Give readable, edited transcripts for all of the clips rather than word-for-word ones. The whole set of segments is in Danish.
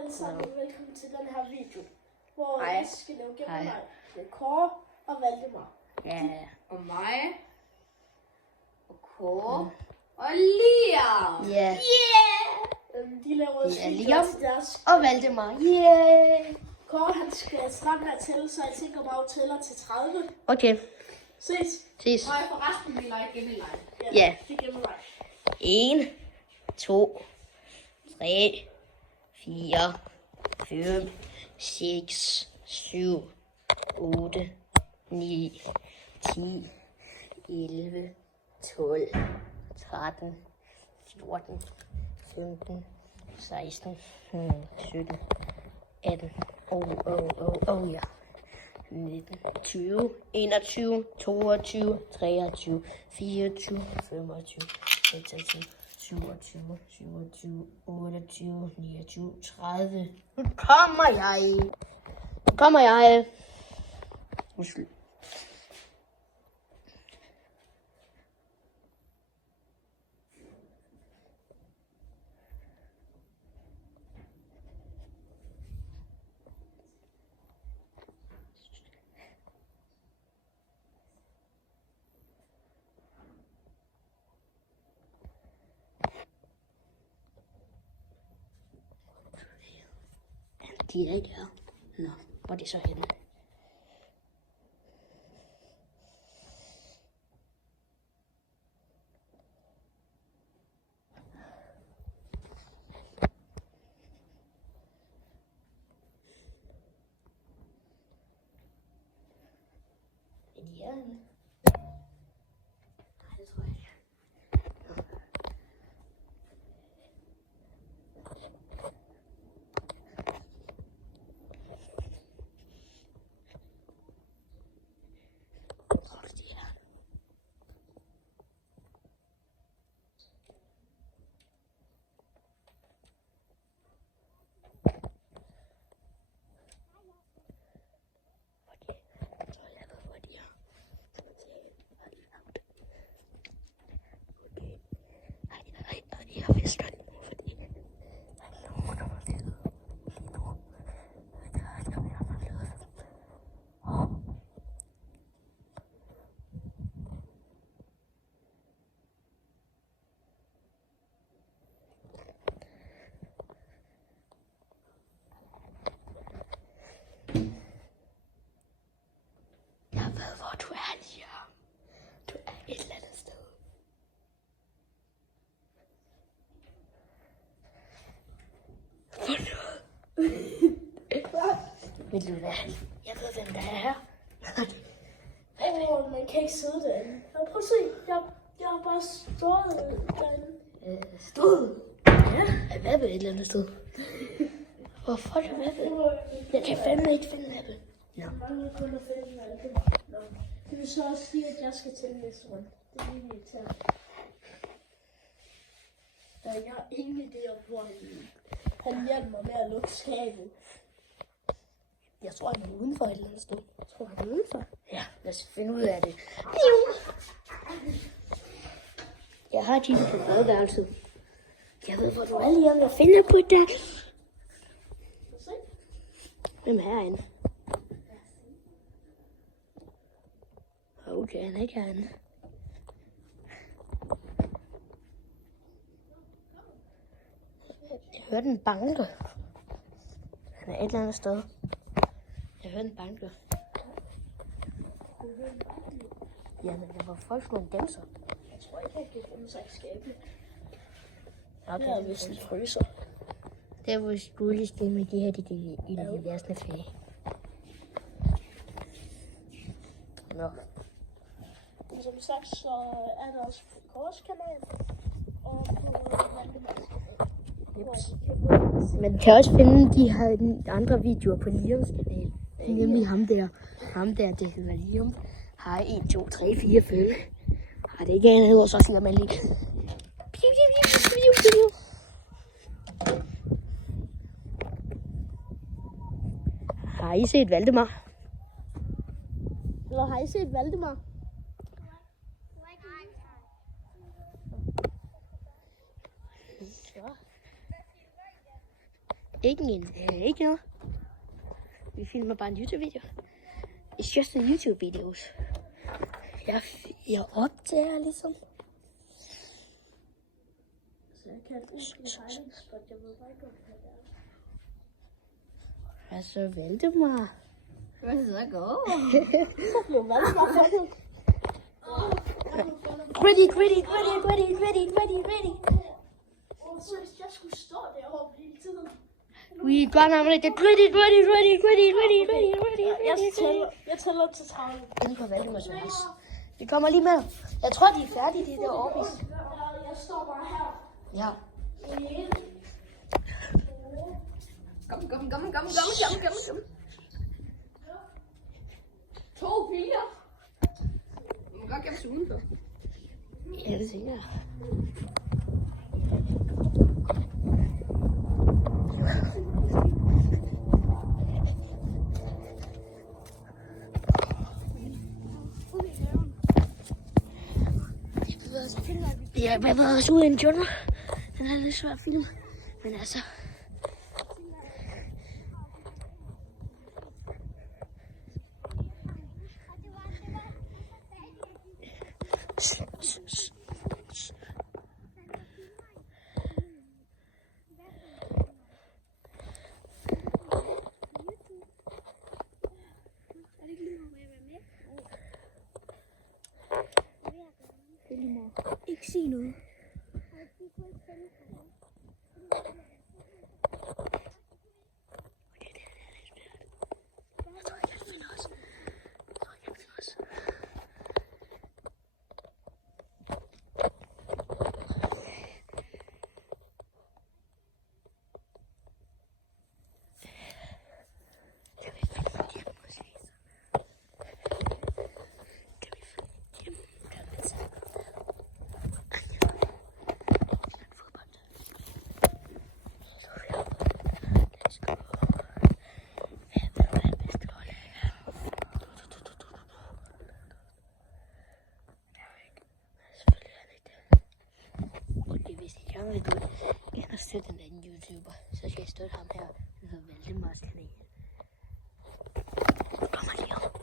alle sammen, velkommen til den her video, hvor jeg skal lave gennem mig. Det er Kåre og Valdemar. Ja, og mig. Og Kåre. Og Liam. Ja. De laver Liam til deres... og Valdemar. Yeah. Kåre, han skal starte med at tælle, så jeg tænker bare at tæller til 30. Okay. Ses. Ses. Og jeg forresten vil lege gennem leg. Ja. Det er gennem mig. 1, 2, 3, 4, 5, 6, 7, 8, 9, 10, 11, 12, 13, 14, 15, 16, 17, 18, ja. 19, 20, 21, 22, 23, 24, 25, 26, 27, 27, 28, 29, 30. Nu kommer jeg. Undskyld. De er ikke her. Nå, hvor er det så henne? Er de herinde? Nej, det tror jeg ikke. Jeg ved, hvor du er, Liam. Du er et eller andet sted. Vil du være? Jeg ved, hvem der er her. Man kan ikke sidde derinde. Prøv at se, jeg har bare stået derinde. Stod? Ja. Hvad ved et eller andet sted? Hvorfor er du med? Jeg kan fandme ikke finde mappe. Jeg mangler kun at finde Valdemar. Det vil så også sige, at jeg skal til næste runde. Det er lige irriterende. Jeg har ingen idé om, hvor han hjælper mig med at lukke skabet. Jeg tror, han er udenfor et eller andet sted. Jeg tror, han er udenfor. Ja, lad os finde ud af det. Jeg har kigget på badeværelset. Jeg ved, hvor du er, Liam. Jeg finder på dig. Hvem er herinde? Okay, han er ikke herinde. Jeg hørte en banke. Han er et eller andet sted. Jeg hørte en banke. Jamen, hvorfor skulle han gemme sig? Jeg tror ikke, han kan gemme sig i skabet. Okay, Det er vist en fryser. det er vores skolested med de her i de værste fag. Nå. Men som sagt, så er der også på Kåres kanal. Og på Valdemars kanal. Man kan også finde de her andre videoer på Liams kanal. Nemlig ham der, det hedder Liam. Har 1, 2, 3, 4 følge. Har det ikke en hedder, så siger man lige. Har I set Valdemar? Eller har I set Valdemar? Ikke noget. Vi filmer bare en YouTube-video. It's just a YouTube-videos. Jeg optager ligesom. Så jeg kan ikke hiding-spot. Jeg ved bare ikke, hvad det er. Altså, Valdemar. Hvad så går? Så blev Valdemar fundet. Gritty. Seriøst, jeg skulle stå derovre hele tiden. We gonna make the gritty. Jeg tæller til 30. Inde på Valdemars værelse. Vi kommer lige med. Jeg tror, de er færdige, det der Orbis. Jeg står bare her. Ja. 1, Kom. 2, 4. Du må godt gemme sig udenfor. Ja, det tænker jeg. Jeg har bevæget os ud i en jungle. Den er lidt svær at filme. Men altså... Ikke sige noget. Jeg vil støtte en anden YouTuber, så skal jeg støtte ham her. Han hedder Valdemars kanal. Kommer lige op.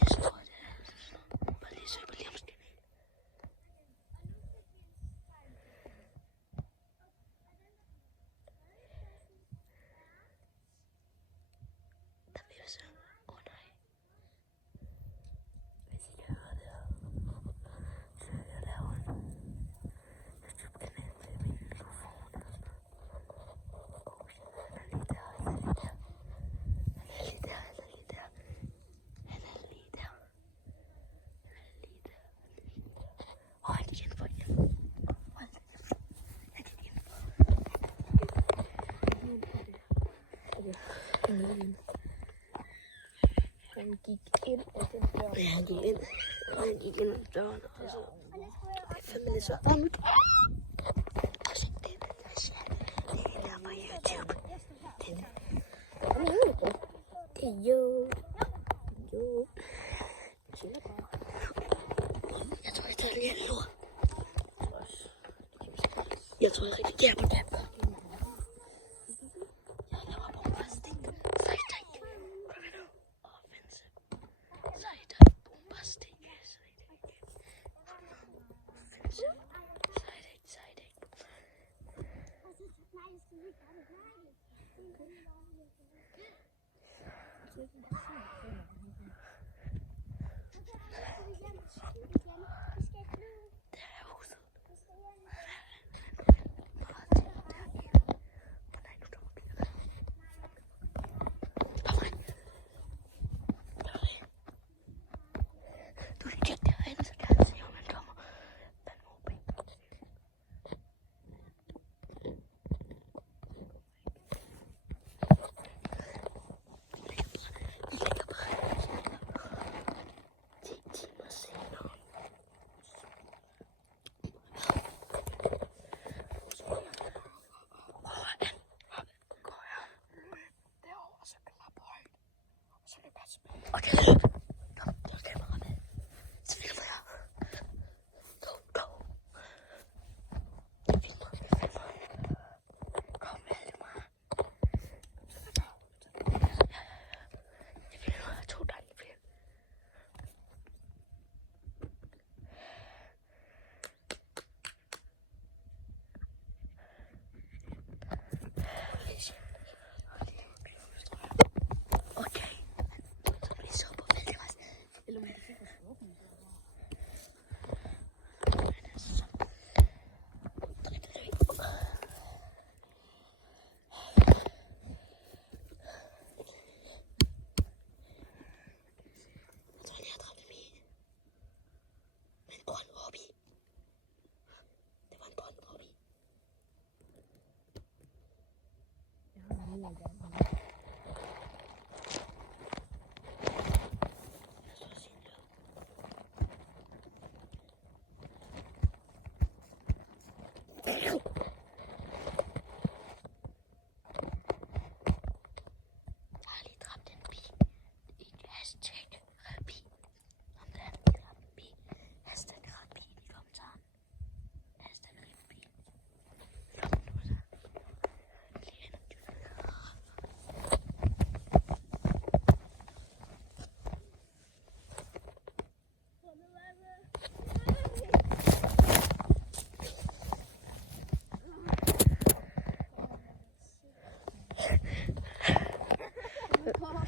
Det står der. Bare lige søg på Liams kanal. Der vil jeg så. Nej. Hvis I kan høre det her, så vil jeg lave en YouTube-kanal til min mikrofon eller sådan noget. Han er lige der. Han er lige der. Og han er igen for jer. Han gik ind af den dør. Ja, han gik ind af døren, og så... Det er fandme lidt svært. Og så det er svært. Det er der på YouTube. Det er jo. Chiller bare. Jeg tror, jeg tager det her lort. Jeg tror, jeg rigtig der på det. Jeg laver bombastik. Sejtank. Offensive. Sejtank. Bombastik. Offensive. Sejtank. lige dræbt en bi. Ikke hashtag rabi. Om der er en bi. Hashtag rabi i kommentaren. Hashtag rabi.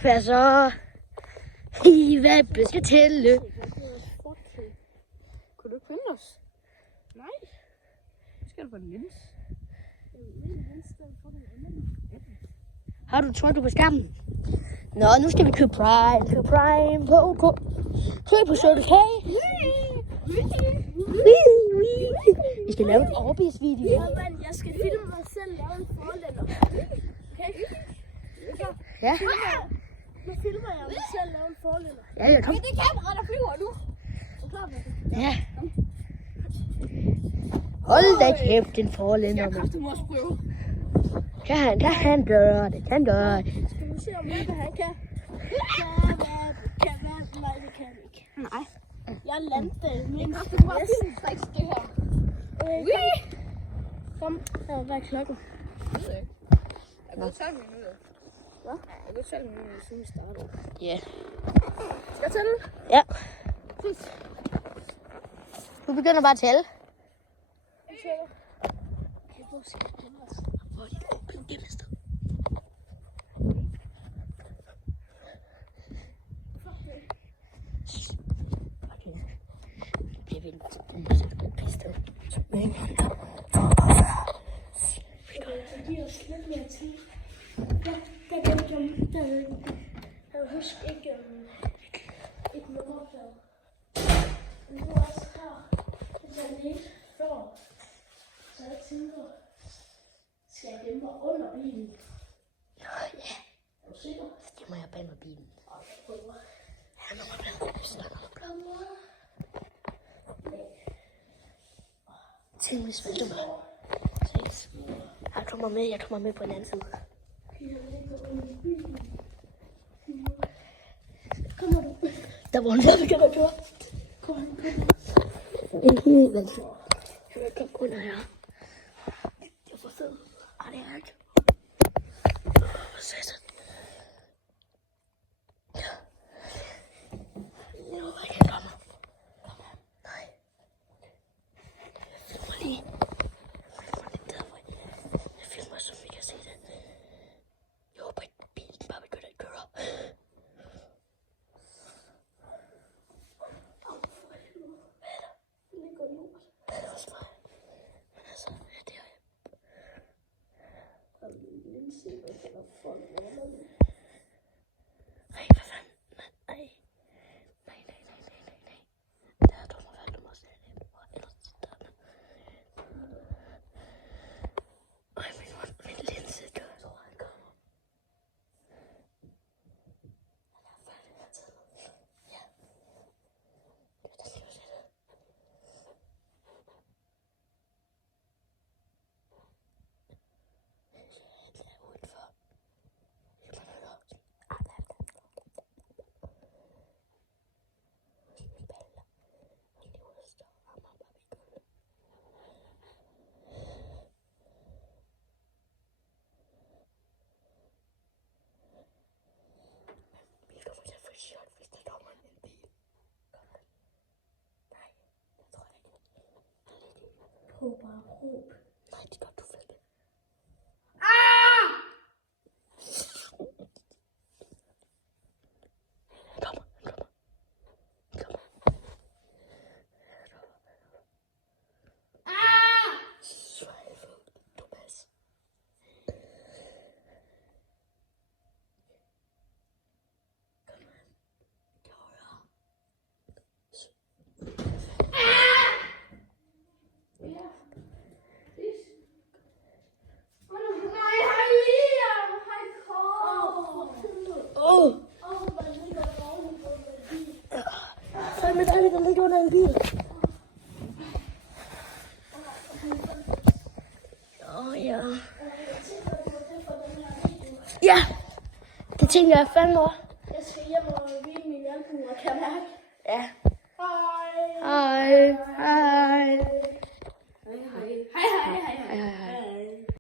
Hvad så? Hvad skal tælle? Kunne du ikke finde os? Nej. Nu skal du få en lins. Har du trykket på skærmen? Nå, nu skal vi købe Prime. Købe Prime på. Tryk på Circle K. Vi skal lave en Orbis-video. Ja, men jeg skal filme mig selv lave en forlænder. Okay? Ja. Nu filmer jeg mig selv lave en forlænder. Ja, kom. Det er kamera, der flyver nu. Er du klar med det? Ja. Hold da kæft, en forlænder. Jeg har kraftigt også prøve. Kan han gøre det? Kan gøre det? Skal vi se, om han kan? Nej, det kan han ikke. Nej. Jeg landte min Det er bare filmtricks, det her. Kom, hvad er klokken? Jeg ved ikke. Jeg går 12 minutter. Hvad? Jeg går 12 minutter, siden vi startede. Ja. Skal jeg tælle? Ja. Please. Du begynder bare at tælle. Jeg tæller. Okay, hvor skal jeg finde os? Hvor er dit computerlister? Okay. Det bliver vildt. Så giver os lidt mere tid. Der glemte jeg husker ikke et nummerplade. Men nu er også her. Det er lidt før. Så jeg tænker, skal jeg gemme mig under bilen? Ja. Er du sikker? Det må jeg bag med bilen. Og jeg prøver. Ja, nummerplade. Tænk, hvis vi dummer. Ses. Jeg kommer med på en anden side. Kommer du? Der var en der kan køre. Kom. En helt venstre. Jeg vil komme under her. Jeg får fed. Ej, det er ikke. Satan. Jeg håber ikke, jeg kommer. Nej. Jeg filmer lige. Jeg filmer, så vi kan se det. Jeg håber ikke, bilen bare begynder at køre. Det er også mig. Men altså, ja, det er jeg. Nej, hvad fanden? Nej. Der er dummer valg, du må se det. Ellers der er ej, min linse dør. Jeg tror, han kommer. Han er færdig med at tage noget. Ja. Det er da lige at se det. Det er udenfor. Jeg kan høre. Mine baller. Min liv står og mig bare ved gulvet. Vi kommer til at få shot, hvis der kommer en bil. Kommer den? Nej, det tror jeg ikke. Prøv bare at råbe. Nej, det gør du vel. Kommer. Svære, Thomas. og... Ja, det tænker jeg fandme over. Jeg skal hjem og hvile min albuer, kan jeg mærke. Ja.